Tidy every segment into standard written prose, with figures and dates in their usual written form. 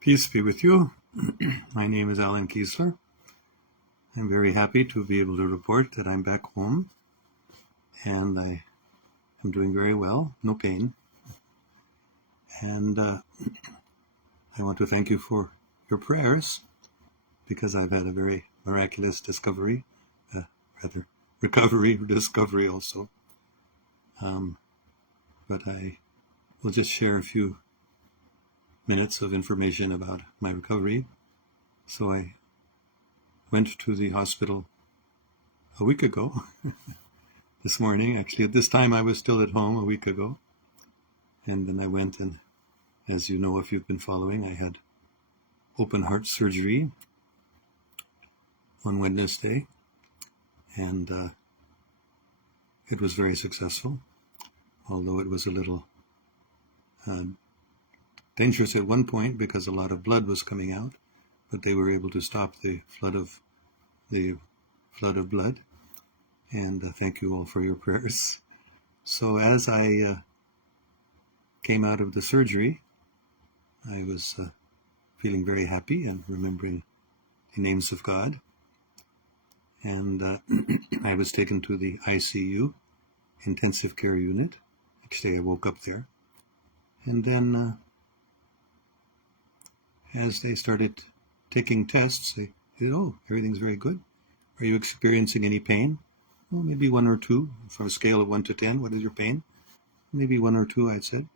Peace be with you. My name is Allan Keislar. I'm very happy to be able to report that I'm back home and I am doing very well, no pain. And I want to thank you for your prayers because I've had a very miraculous discovery also. But I will just share a few minutes of information about my recovery. So I went to the hospital a week ago, this morning. Actually, at this time, I was still at home a week ago. And then I went and, as you know, if you've been following, I had open heart surgery on Wednesday. And it was very successful, although it was a little dangerous at one point because a lot of blood was coming out, but they were able to stop the flood of blood. And thank you all for your prayers. So as I came out of the surgery, I was feeling very happy and remembering the names of God. And I was taken to the ICU, intensive care unit. Actually, I woke up there. And then as they started taking tests, they said, "Oh, everything's very good. Are you experiencing any pain?" "Well, maybe 1 or 2. From a scale of 1 to 10, what is your pain?" "Maybe 1 or 2, I said.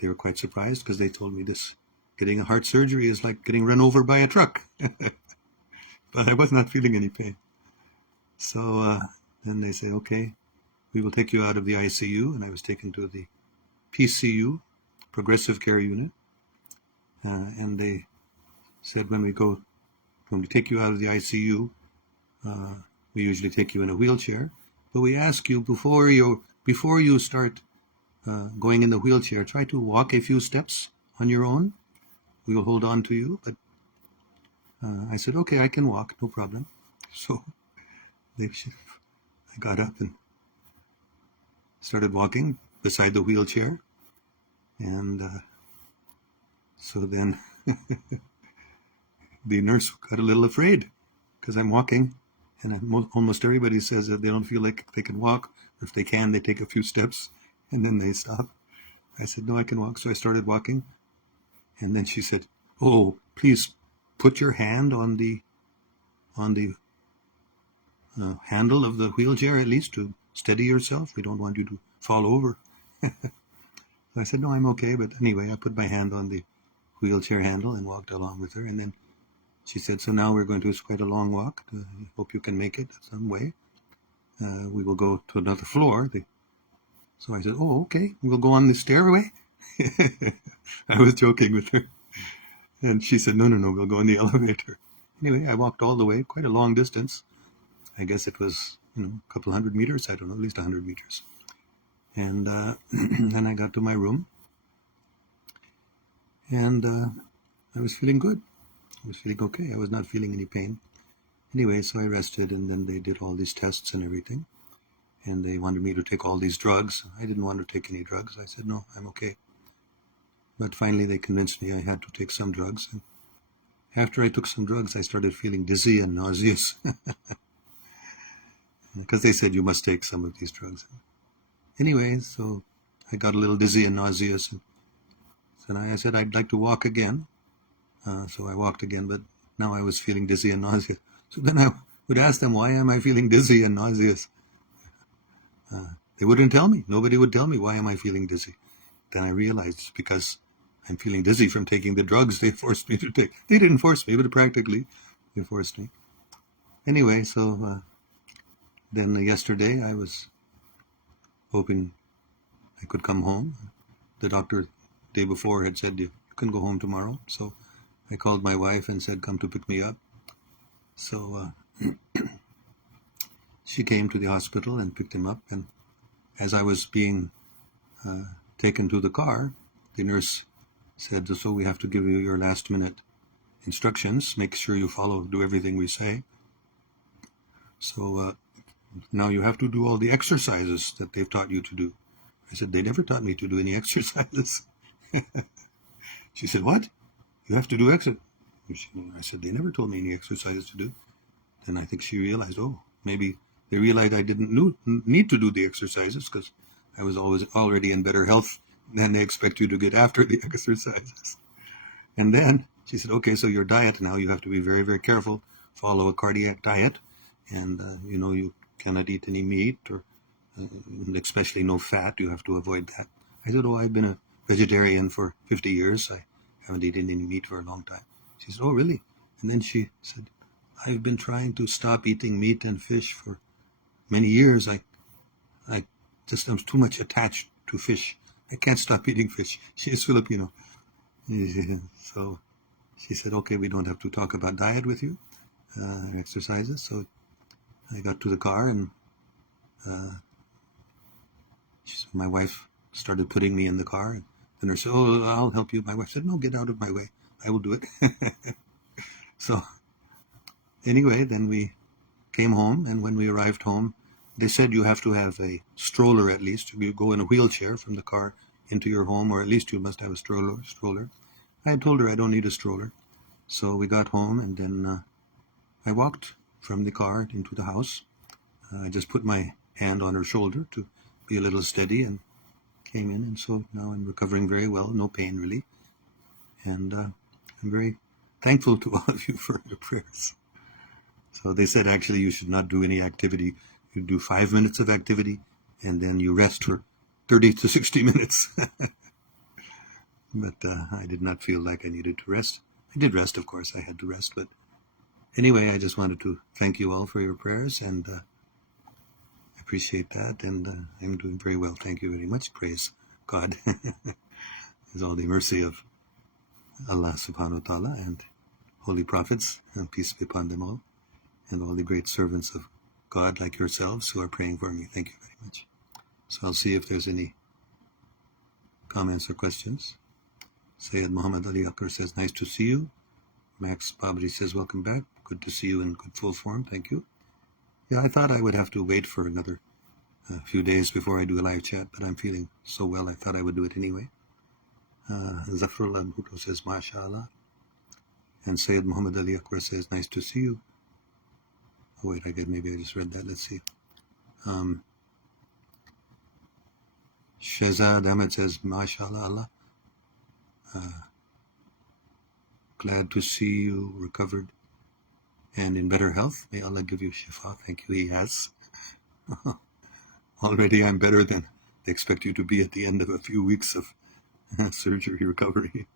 They were quite surprised because they told me this getting a heart surgery is like getting run over by a truck. But I was not feeling any pain. So then they say, "Okay, we will take you out of the ICU." And I was taken to the PCU, progressive care unit. And they said, when we take you out of the ICU, we usually take you in a wheelchair, but we ask you before you start going in the wheelchair, try to walk a few steps on your own. We will hold on to you. But I said, "Okay, I can walk, no problem." So I got up and started walking beside the wheelchair. And so then the nurse got a little afraid because I'm walking, and almost everybody says that they don't feel like they can walk. If they can, they take a few steps and then they stop. I said, "No, I can walk." So I started walking, and then she said, "Oh, please put your hand on the handle of the wheelchair, at least, to steady yourself. We don't want you to fall over." So I said, "No, I'm okay." But anyway, I put my hand on the wheelchair handle and walked along with her. And then she said, "So now we're going to do quite a long walk. I hope you can make it some way. We will go to another floor." So I said, "Oh, okay, we'll go on the stairway." I was joking with her. And she said, no, we'll go in the elevator." Anyway, I walked all the way, quite a long distance. I guess it was, a couple 100 meters. I don't know, at least 100 meters. And then I got to my room. And I was feeling good. I was feeling okay. I was not feeling any pain. Anyway, so I rested, and then they did all these tests and everything. And they wanted me to take all these drugs. I didn't want to take any drugs. I said, "No, I'm okay." But finally they convinced me I had to take some drugs. And after I took some drugs, I started feeling dizzy and nauseous. Because they said, "You must take some of these drugs." Anyway, so I got a little dizzy and nauseous. And I said, "I'd like to walk again." So I walked again, but now I was feeling dizzy and nauseous. So then I would ask them, "Why am I feeling dizzy and nauseous?" They wouldn't tell me. Nobody would tell me, "Why am I feeling dizzy?" Then I realized it's because I'm feeling dizzy from taking the drugs they forced me to take. They didn't force me, but practically they forced me. Anyway, so then yesterday I was hoping I could come home. The doctor the day before had said, "You can go home tomorrow." So I called my wife and said, "Come to pick me up." So she came to the hospital and picked him up. And as I was being taken to the car, the nurse said, "So we have to give you your last minute instructions. Make sure you do everything we say. So now you have to do all the exercises that they've taught you to do." I said, "They never taught me to do any exercises." She said, "What? you have to do exercise. I said, they never told me any exercises to do. Then I think she realized, oh, maybe they realized I didn't need to do the exercises because I was already in better health than they expect you to get after the exercises. And then she said, okay, so your diet now, you have to be very, very careful, follow a cardiac diet, and, you cannot eat any meat, or especially no fat. You have to avoid that. I said, oh, I've been a vegetarian for 50 years. I haven't eaten any meat for a long time. She said, oh, really? And then she said, I've been trying to stop eating meat and fish for many years. I'm too much attached to fish. I can't stop eating fish. She is Filipino. So she said, okay, we don't have to talk about diet with you, exercises. So I got to the car, and my wife started putting me in the car. And the nurse said, oh, I'll help you. My wife said, no, get out of my way. I will do it. So anyway, then we came home, and when we arrived home, they said you have to have a stroller at least. You go in a wheelchair from the car into your home, or at least you must have a stroller. I had told her I don't need a stroller. So we got home, and then I walked from the car into the house. I just put my hand on her shoulder to be a little steady and came in. And so now I'm recovering very well, no pain really. And I'm very thankful to all of you for your prayers. So they said actually you should not do any activity. You do 5 minutes of activity and then you rest for 30 to 60 minutes. But I did not feel like I needed to rest. I did rest, of course, I had to rest. But anyway, I just wanted to thank you all for your prayers, and I appreciate that. And I'm doing very well. Thank you very much. Praise God. It's all the mercy of Allah subhanahu wa ta'ala and holy prophets, and peace be upon them all, and all the great servants of God like yourselves who are praying for me. Thank you very much. So I'll see if there's any comments or questions. Sayyid Muhammad Ali Akbar says, nice to see you. Max Babri says, welcome back. Good to see you in good full form. Thank you. Yeah, I thought I would have to wait for another few days before I do a live chat, but I'm feeling so well, I thought I would do it anyway. Zafrullah Bhutto says, MashaAllah. And Sayyid Muhammad Ali Akbar says, nice to see you. Oh, wait, maybe I just read that. Let's see. Shahzad Ahmed says, MashaAllah, Allah. Glad to see you recovered and in better health. May Allah give you shifa. Thank you. He has. Already I'm better than they expect you to be at the end of a few weeks of surgery recovery.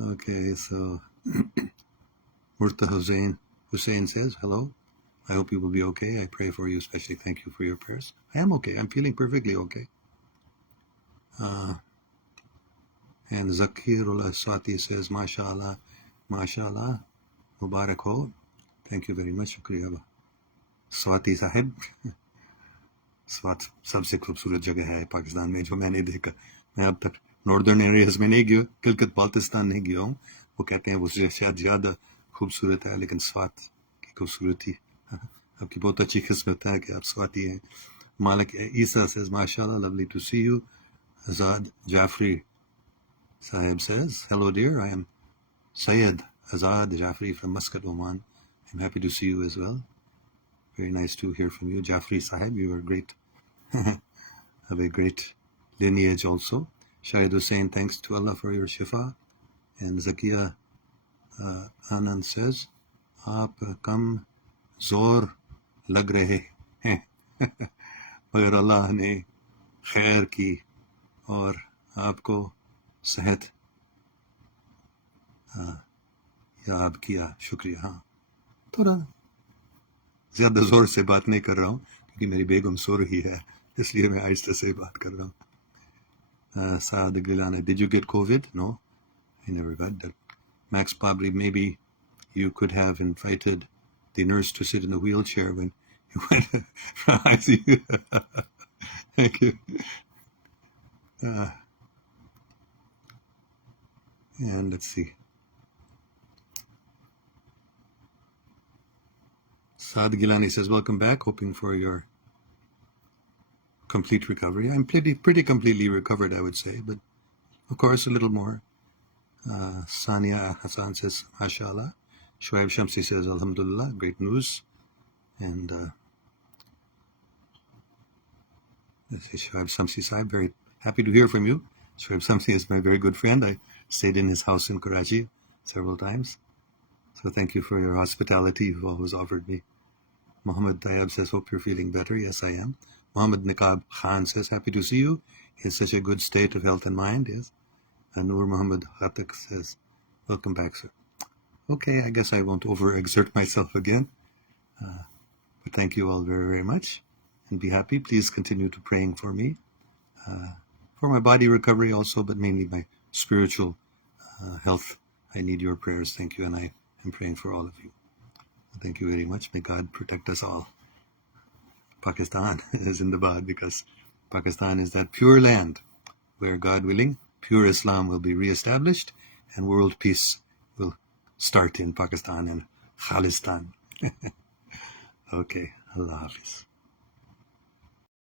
Okay, so Murta Hussein says, hello. I hope you will be okay. I pray for you, especially thank you for your prayers. I am okay. I'm feeling perfectly okay. And Zakirullah Swati says, MashaAllah, MashaAllah, Mubarak ho. Thank you very much. Shukriya. Swati Sahib. Swat सबसे खूबसूरत जगह है पाकिस्तान में जो मैंने देखा. मैं अब तक नॉर्दर्न एरियाज में नहीं गया, किलकत बाल्टिस्तान नहीं गया हूँ. वो कहते हैं वो शायद ज़्यादा खूबसूरत है, लेकिन स्वात की खूबसूरती आपकी बहुत अच्छी किस्मत है कि आप स्वाति हैं. मालिक ईसा says, MashaAllah, lovely to see you. Azad Jafri Sahib says, hello dear, I am Syed Azad Jafri from Muscat, Oman. I'm happy to see you as well. Very nice to hear from you. Jafri Sahib, you are great. Have a great lineage also. Shahid Hussain, thanks to Allah for your shifa. And Zakia Anand says, Aap kam zor lag rahe hain. Magar Allah ne khair ki aur aapko sehat याद किया. शुक्रिया. हाँ, थोड़ा ज़्यादा ज़ोर से बात नहीं कर रहा हूँ क्योंकि मेरी बेगम सो रही है, इसलिए मैं आहिस्ते से बात कर रहा हूँ. Saad Gilana, did you get COVID? No, I never got that. Max Pabri, maybe you could have invited the nurse to sit in the wheelchair when you went from ICU. Thank you. And let's see. Saad Gilani says, welcome back, hoping for your complete recovery. I'm pretty completely recovered, I would say, but of course a little more Sania Hassan says, MashaAllah. Shoaib Shamsi says, Alhamdulillah, great news. And Shoaib Shamsi Sahib, very happy to hear from you. Shoaib Shamsi is my very good friend. I stayed in his house in Karachi several times. So thank you for your hospitality. You've always offered me. Muhammad Tayyab says, hope you're feeling better. Yes, I am. Muhammad Niqab Khan says, happy to see you in such a good state of health and mind. Yes. And Noor Muhammad Khatak says, welcome back, sir. Okay, I guess I won't overexert myself again. But thank you all very, very much. And be happy. Please continue to praying for me. For my body recovery also, but mainly my spiritual health. I need your prayers. Thank you. And I am praying for all of you. Thank you very much. May God protect us all. Pakistan is in the bad because Pakistan is that pure land where, God willing, pure Islam will be reestablished and world peace will start in Pakistan and Khalistan. Okay, Allah Hafiz.